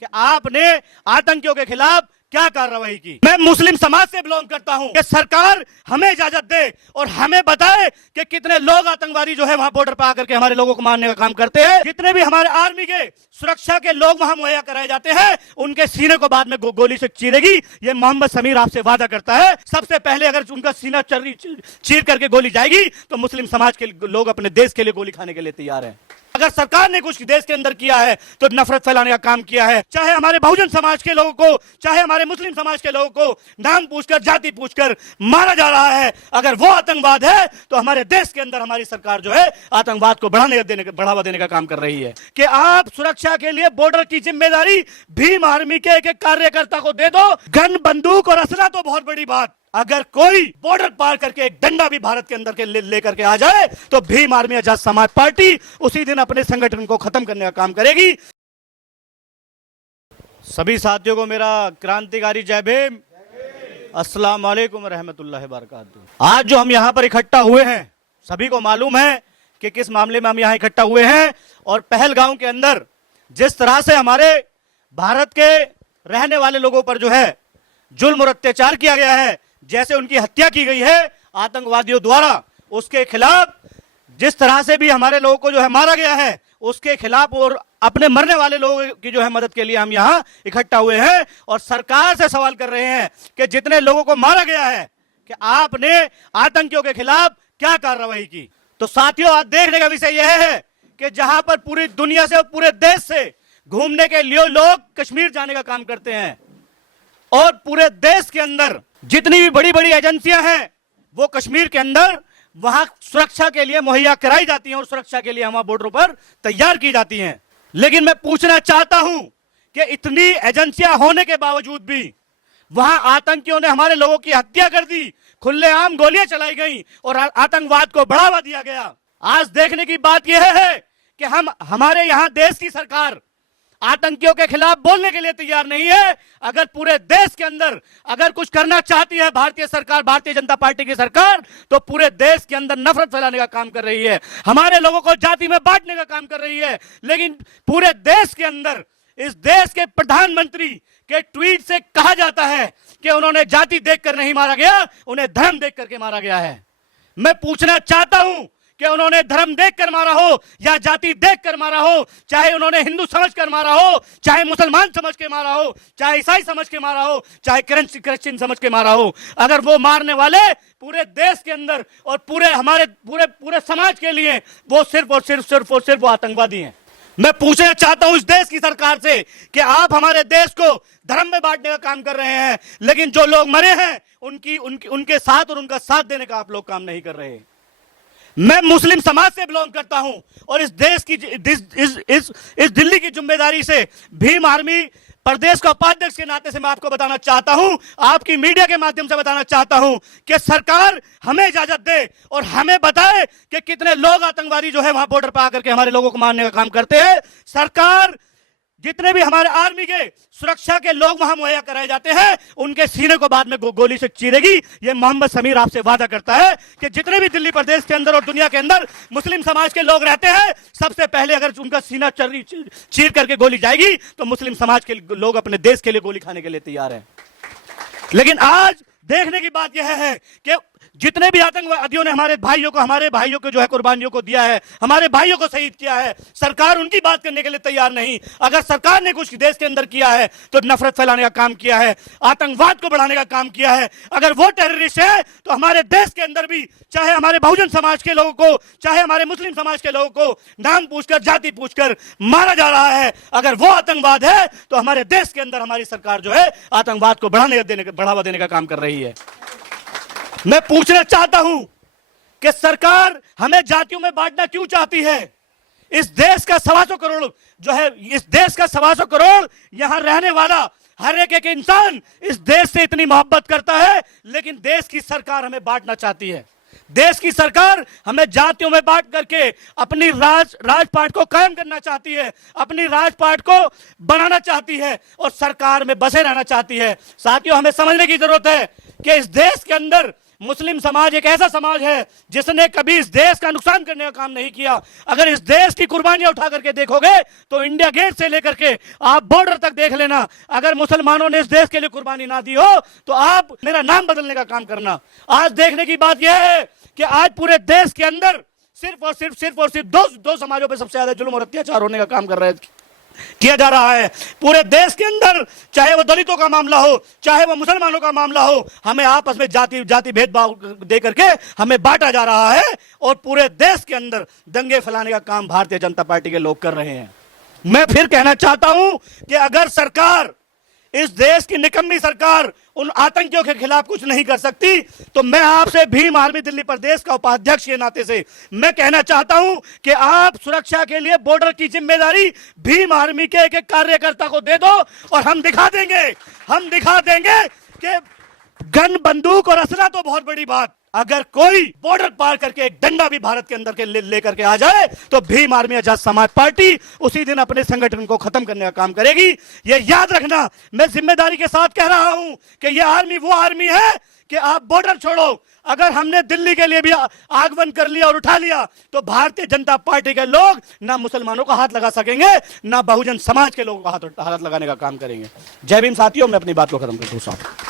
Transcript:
कि आपने आतंकियों के खिलाफ क्या कार्रवाई की। मैं मुस्लिम समाज से बिलोंग करता हूं कि सरकार हमें इजाजत दे और हमें बताए कि कितने लोग आतंकवादी जो है वहां बॉर्डर पर आकर के हमारे लोगों को मारने का काम करते हैं। जितने भी हमारे आर्मी के सुरक्षा के लोग वहां मुहैया कराए जाते हैं, उनके सीने को बाद में गोली से चीरेगी। ये मोहम्मद समीर आपसे वादा करता है। सबसे पहले अगर उनका सीना चीर करके गोली जाएगी तो मुस्लिम समाज के लोग अपने देश के लिए गोली खाने के लिए तैयार हैं। अगर सरकार ने कुछ देश के अंदर किया है तो नफरत फैलाने का काम किया है। चाहे हमारे बहुजन समाज के लोगों को, चाहे हमारे मुस्लिम समाज के लोगों को नाम पूछकर, जाति पूछकर मारा जा रहा है। अगर वो आतंकवाद है तो हमारे देश के अंदर हमारी सरकार जो है आतंकवाद को बढ़ावा देने का काम कर रही है। कि आप सुरक्षा के लिए बॉर्डर की जिम्मेदारी भीम आर्मी के एक कार्यकर्ता को दे दो। गन, बंदूक और असला तो बहुत बड़ी बात, अगर कोई बॉर्डर पार करके एक डंडा भी भारत के अंदर के लेकर के आ जाए तो भीम आर्मी आजाद समाज पार्टी उसी दिन अपने संगठन को खत्म करने का काम करेगी। सभी साथियों को मेरा क्रांतिकारी जय भीम, अस्सलाम वालेकुम रहमतुल्लाहि व बरकातहू। आज जो हम यहाँ पर इकट्ठा हुए हैं, सभी को मालूम है कि किस मामले में हम यहाँ इकट्ठा हुए हैं। और पहलगांव के अंदर जिस तरह से हमारे भारत के रहने वाले लोगों पर जो है जुल्म और अत्याचार किया गया है, जैसे उनकी हत्या की गई है आतंकवादियों द्वारा, उसके खिलाफ जिस तरह से भी हमारे लोगों को जो है मारा गया है, उसके खिलाफ और अपने मरने वाले लोगों की जो है मदद के लिए हम यहाँ इकट्ठा हुए हैं। और सरकार से सवाल कर रहे हैं कि जितने लोगों को मारा गया है, कि आपने आतंकियों के खिलाफ क्या कार्रवाई की। तो साथियों, आज देखने का विषय यह है कि जहां पर पूरी दुनिया से और पूरे देश से घूमने के लिए लोग कश्मीर जाने का काम करते हैं और पूरे देश के अंदर जितनी भी बड़ी बड़ी एजेंसियां हैं वो कश्मीर के अंदर वहां सुरक्षा के लिए मुहैया कराई जाती हैं और सुरक्षा के लिए वहां बॉर्डरों पर तैयार की जाती हैं। लेकिन मैं पूछना चाहता हूं कि इतनी एजेंसियां होने के बावजूद भी वहां आतंकियों ने हमारे लोगों की हत्या कर दी, खुलेआम गोलियां चलाई गई और आतंकवाद को बढ़ावा दिया गया। आज देखने की बात यह है कि हमारे यहां देश की सरकार आतंकियों के खिलाफ बोलने के लिए तैयार नहीं है। अगर पूरे देश के अंदर अगर कुछ करना चाहती है भारतीय सरकार, भारतीय जनता पार्टी की सरकार, तो पूरे देश के अंदर नफरत फैलाने का काम कर रही है, हमारे लोगों को जाति में बांटने का काम कर रही है। लेकिन पूरे देश के अंदर इस देश के प्रधानमंत्री के ट्वीट से कहा जाता है कि उन्होंने जाति देखकर नहीं मारा गया, उन्हें धर्म देख करके मारा गया है। मैं पूछना चाहता हूं कि उन्होंने धर्म देखकर मारा हो या जाति देखकर मारा हो, चाहे उन्होंने हिंदू समझकर मारा हो, चाहे मुसलमान समझ के मारा हो, चाहे ईसाई समझ के मारा हो, चाहे क्रिश्चियन समझ के मारा हो, अगर वो मारने वाले पूरे देश के अंदर और पूरे समाज के लिए वो सिर्फ वो आतंकवादी हैं। मैं पूछना चाहता हूं इस देश की सरकार से कि आप हमारे देश को धर्म में बांटने का काम कर रहे हैं, लेकिन जो लोग मरे हैं उनके साथ और उनका साथ देने का आप लोग काम नहीं कर रहे। मैं मुस्लिम समाज से बिलोंग करता हूं और इस देश की इस दिल्ली की जिम्मेदारी से भीम आर्मी प्रदेश का उपाध्यक्ष के नाते से मैं आपको बताना चाहता हूं, आपकी मीडिया के माध्यम से बताना चाहता हूं कि सरकार हमें इजाजत दे और हमें बताए कि कितने लोग आतंकवादी जो है वहां बॉर्डर पर आकर के हमारे लोगों को मारने का काम करते हैं। सरकार जितने भी हमारे आर्मी के सुरक्षा के लोग वहां मुहैया कराए जाते हैं, उनके सीने को बाद में गोली से चीरेगी। ये मोहम्मद समीर आपसे वादा करता है कि जितने भी दिल्ली प्रदेश के अंदर और दुनिया के अंदर मुस्लिम समाज के लोग रहते हैं, सबसे पहले अगर उनका सीना चीर करके गोली जाएगी तो मुस्लिम समाज के लोग अपने देश के लिए गोली खाने के लिए तैयार हैं। लेकिन आज देखने की बात यह है कि जितने भी आतंकवादियों ने हमारे भाइयों को जो है कुर्बानियों को दिया है, हमारे भाइयों को शहीद किया है, सरकार उनकी बात करने के लिए तैयार नहीं। अगर सरकार ने कुछ देश के अंदर किया है तो नफरत फैलाने का काम किया है, आतंकवाद को बढ़ाने का काम किया है। अगर वो टेररिस्ट है तो हमारे देश के अंदर भी, चाहे हमारे बहुजन समाज के लोगों को, चाहे हमारे मुस्लिम समाज के लोगों को नाम पूछकर, जाति पूछकर मारा जा रहा है। अगर वो आतंकवाद है तो हमारे देश के अंदर हमारी सरकार जो है आतंकवाद को बढ़ावा देने का काम कर रही है। मैं पूछना चाहता हूं कि सरकार हमें जातियों में बांटना क्यों चाहती है। इस देश का 125 करोड़ जो है, इस देश का 125 करोड़ यहां रहने वाला हर एक इंसान इस देश से इतनी मोहब्बत करता है, लेकिन देश की सरकार हमें बांटना चाहती है। देश की सरकार हमें जातियों में बांट करके अपनी राजपाट को कायम करना चाहती है, अपनी राजपाट को बनाना चाहती है और सरकार में बसे रहना चाहती है। साथियों, हमें समझने की जरूरत है कि इस देश के अंदर मुस्लिम समाज एक ऐसा समाज है जिसने कभी इस देश का नुकसान करने का काम नहीं किया। अगर इस देश की कुर्बानियां उठा करके देखोगे तो इंडिया गेट से लेकर के आप बॉर्डर तक देख लेना, अगर मुसलमानों ने इस देश के लिए कुर्बानी ना दी हो तो आप मेरा नाम बदलने का काम करना। आज देखने की बात यह है कि आज पूरे देश के अंदर सिर्फ और सिर्फ दो समाजों पर सबसे ज्यादा जुल्म और अत्याचार होने का काम कर रहे हैं, किया जा रहा है पूरे देश के अंदर। चाहे वो दलितों का मामला हो, चाहे वो मुसलमानों का मामला हो, हमें आपस में जाति भेदभाव दे करके हमें बांटा जा रहा है और पूरे देश के अंदर दंगे फैलाने का काम भारतीय जनता पार्टी के लोग कर रहे हैं। मैं फिर कहना चाहता हूं कि अगर सरकार, इस देश की निकम्मी सरकार उन आतंकियों के खिलाफ कुछ नहीं कर सकती तो मैं आपसे भीम आर्मी दिल्ली प्रदेश का उपाध्यक्ष के नाते से मैं कहना चाहता हूं कि आप सुरक्षा के लिए बॉर्डर की जिम्मेदारी भीम आर्मी के एक कार्यकर्ता को दे दो और हम दिखा देंगे कि गन, बंदूक और असला तो बहुत बड़ी बात, अगर कोई बॉर्डर पार करके एक डंडा भी भारत के अंदर के लेकर के आ जाए तो भीम आर्मी आजाद समाज पार्टी उसी दिन अपने संगठन को खत्म करने का काम करेगी। ये याद रखना, मैं जिम्मेदारी के साथ कह रहा हूं कि ये आर्मी वो आर्मी है कि आप बॉर्डर छोड़ो, अगर हमने दिल्ली के लिए भी आगमन कर लिया और उठा लिया तो भारतीय जनता पार्टी के लोग ना मुसलमानों का हाथ लगा सकेंगे, ना बहुजन समाज के लोगों का हाथ लगाने का काम करेंगे। जय भीम साथियों, मैं अपनी बात को खत्म करता हूं।